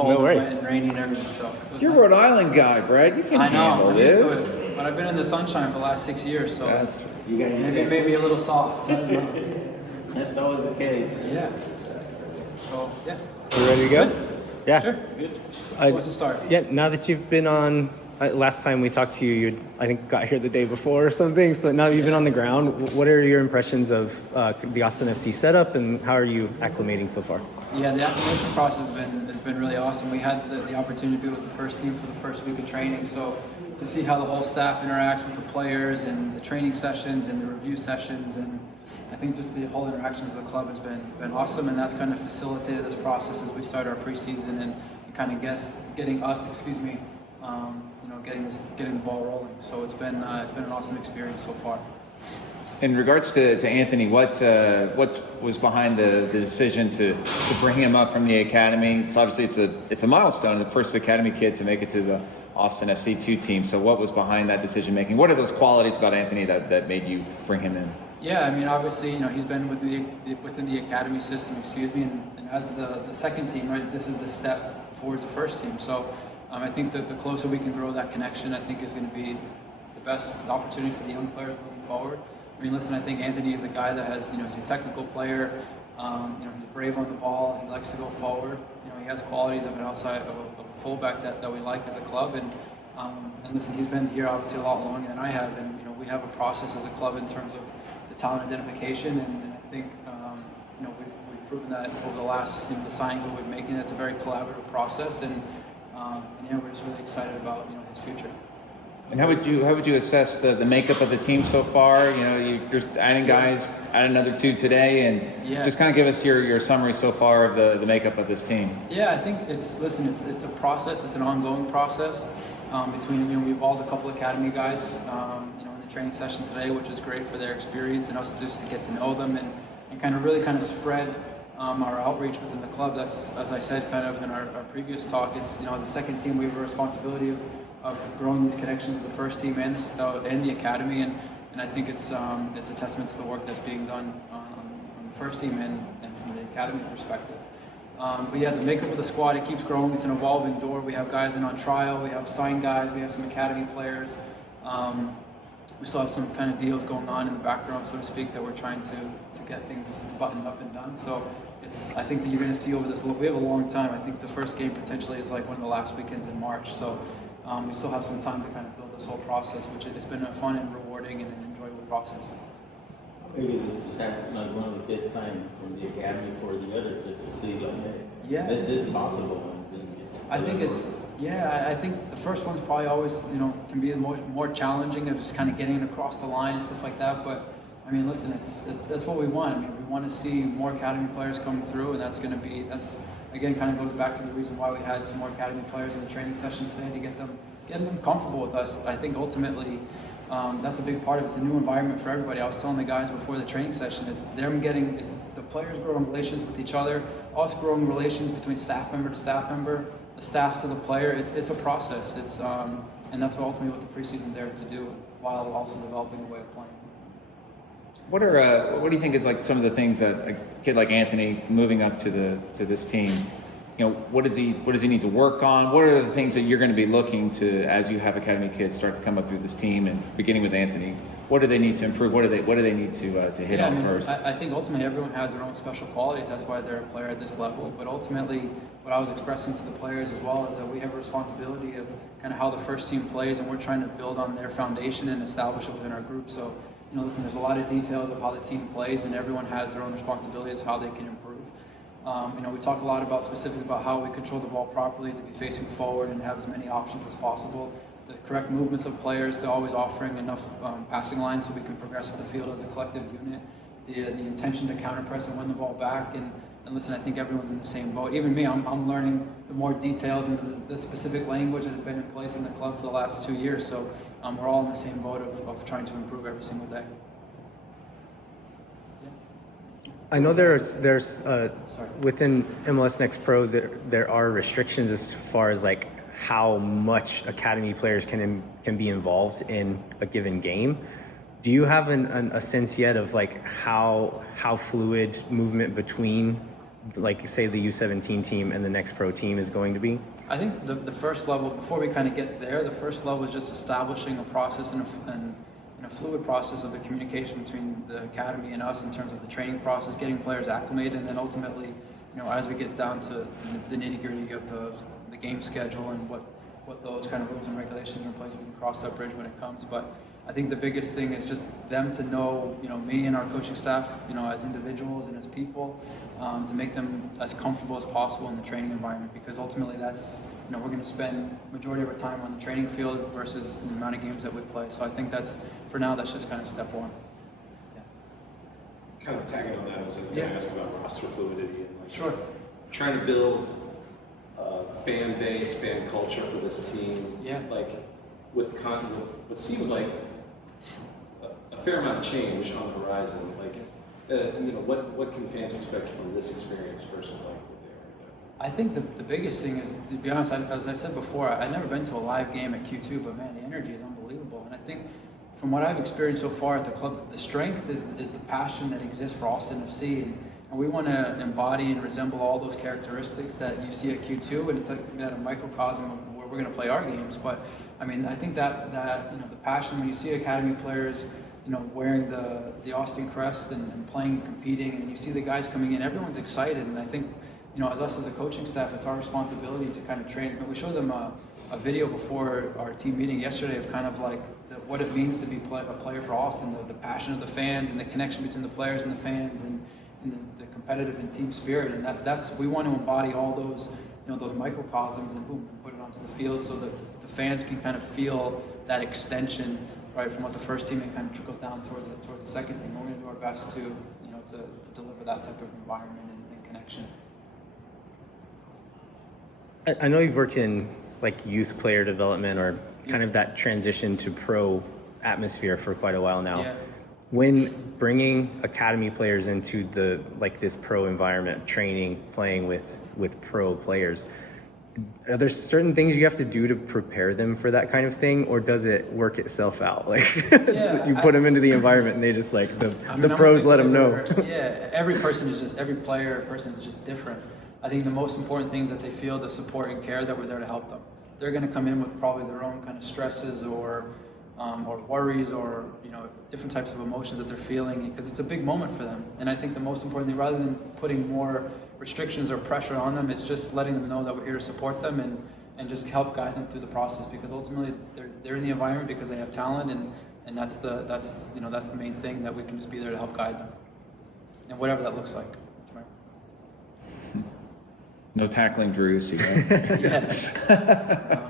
cold and wet and rainy and everything. So you're a Rhode Island guy, Brad. You can handle this. I'm used to it. But I've been in the sunshine for the last 6 years, so maybe it made me a little soft. I don't know. That's always the case. Yeah. So yeah. You ready to go? Good? Yeah. Sure. Good. What's the start? Yeah. Now that you've been on, last time we talked to you, I think got here the day before or something. So now that you've been on the ground, what are your impressions of the Austin FC setup, and how are you acclimating so far? Yeah, the acclimation process has been really awesome. We had the opportunity to be with the first team for the first week of training, so to see how the whole staff interacts with the players and the training sessions and the review sessions, and I think just the whole interactions with the club has been awesome, and that's kind of facilitated this process as we start our preseason and kind of getting the ball rolling. So it's been an awesome experience so far. In regards to Anthony, what was behind the decision to bring him up from the academy? Because obviously it's a milestone, the first academy kid to make it to the Austin FC 2 team. So what was behind that decision making? What are those qualities about Anthony that made you bring him in? Yeah, I mean, obviously, he's been within the academy system, and as the second team, right, this is the step towards the first team. So I think that the closer we can grow that connection, I think is going to be the best opportunity for the young players moving forward. I mean, listen, I think Anthony is a guy that has, he's a technical player. He's brave on the ball. He likes to go forward. He has qualities of an outside of a fullback that we like as a club. And listen, he's been here obviously a lot longer than I have. And we have a process as a club in terms of the talent identification. And I think we've proven that over the last the signings that we've been making. It's a very collaborative process. And we're just really excited about his future. And how would you assess the makeup of the team so far? You're adding guys, add another 2 today, and just kind of give us your summary so far of the makeup of this team. Yeah, I think it's a process. It's an ongoing process. Between we involved a couple academy guys, in the training session today, which is great for their experience and us just to get to know them and kind of spread our outreach within the club. That's, as I said, kind of in our previous talk. It's as a second team, we have a responsibility of growing these connections with the first team and the academy, and I think it's a testament to the work that's being done on the first team and from the academy perspective. But yeah, the makeup of the squad, it keeps growing. It's an evolving door. We have guys in on trial. We have signed guys. We have some academy players. We still have some kind of deals going on in the background, so to speak, that we're trying to get things buttoned up and done. So I think that you're going to see over this. We have a long time. I think the first game potentially is like one of the last weekends in March. So we still have some time to kind of build this whole process, which it's been a fun and rewarding and an enjoyable process. How big is it to have one of the kids sign from the academy for the other kids to see this is possible? I think I think the first one's probably always can be the more challenging of just kind of getting it across the line and stuff like that. But I mean, listen, that's what we want. I mean, we want to see more academy players coming through, and that's again kind of goes back to the reason why we had some more academy players in the training session today to get them comfortable with us. I think ultimately that's a big part of it. It's a new environment for everybody. I was telling the guys before the training session, it's the players growing relations with each other, us growing relations between staff member to staff member, the staff to the player. It's a process. And that's ultimately what the preseason there to do, while also developing a way of playing. What do you think is like some of the things that a kid like Anthony moving up to this team, what does he need to work on? What are the things that you're going to be looking to as you have academy kids start to come up through this team, and beginning with Anthony? What do they need to improve? What do they need to hit on first? I think ultimately everyone has their own special qualities. That's why they're a player at this level. But ultimately, what I was expressing to the players as well is that we have a responsibility of kind of how the first team plays, and we're trying to build on their foundation and establish it within our group. So, listen, there's a lot of details of how the team plays, and everyone has their own responsibilities, how they can improve. We talk a lot specifically about how we control the ball properly to be facing forward and have as many options as possible. The correct movements of players, to always offering enough passing lines so we can progress up the field as a collective unit. The intention to counter press and win the ball back. And listen, I think everyone's in the same boat. Even me, I'm learning the more details and the specific language that has been in place in the club for the last 2 years. So we're all in the same boat of trying to improve every single day. I know there's within MLS Next Pro there are restrictions as far as like how much academy players can be involved in a given game. Do you have a sense yet of like how fluid movement between like say the U17 team and the Next Pro team is going to be? I think the first level, before we kind of get there, the first level is just establishing a process and a fluid process of the communication between the academy and us in terms of the training process, getting players acclimated, and then ultimately, as we get down to the nitty-gritty of the game schedule and what those kind of rules and regulations are in place, we can cross that bridge when it comes. But I think the biggest thing is just them to know, me and our coaching staff, as individuals and as people, to make them as comfortable as possible in the training environment, because ultimately that's, we're going to spend majority of our time on the training field versus the amount of games that we play. So I think that's, for now, that's just kind of step one. Kind of tagging on that, I was going to ask about roster fluidity and Sure. trying to build fan base, fan culture for this team. Yeah. With what seems like a fair amount of change on the horizon. What can fans expect from this experience versus what they are? I think the biggest thing is, to be honest, as I said before, I've never been to a live game at Q2, but man, the energy is unbelievable. And I think from what I've experienced so far at the club, the strength is the passion that exists for Austin FC. And we want to embody and resemble all those characteristics that you see at Q2, and it's like a microcosm of where we're going to play our games. But I mean, I think that the passion, when you see academy players, wearing the Austin crest and playing and competing, and you see the guys coming in, everyone's excited. And I think, as us as a coaching staff, it's our responsibility to kind of transmit. We showed them a video before our team meeting yesterday of kind of like what it means to be a player for Austin, the passion of the fans and the connection between the players and the fans, and the competitive and team spirit. And that's we want to embody all those those microcosms and boom, put it onto the field so that the fans can kind of feel that extension, right, from what the first team, and kind of trickles down towards the second team. We're going to do our best to to deliver that type of environment and connection. I know you've worked in youth player development or kind of that transition to pro atmosphere for quite a while now. Yeah. When bringing academy players into this pro environment, training, playing with pro players, are there certain things you have to do to prepare them for that kind of thing, or does it work itself out? You put them into the environment and they just the pros let them know. Every person is just different. I think the most important thing is that they feel the support and care that we're there to help them. They're going to come in with probably their own kind of stresses or worries or different types of emotions that they're feeling, because it's a big moment for them. And I think the most important thing, rather than putting more restrictions or pressure on them, is just letting them know that we're here to support them and just help guide them through the process, because ultimately they're in the environment because they have talent, and that's the main thing, that we can just be there to help guide them, and whatever that looks like. Right? No tackling Drews, right? Yeah.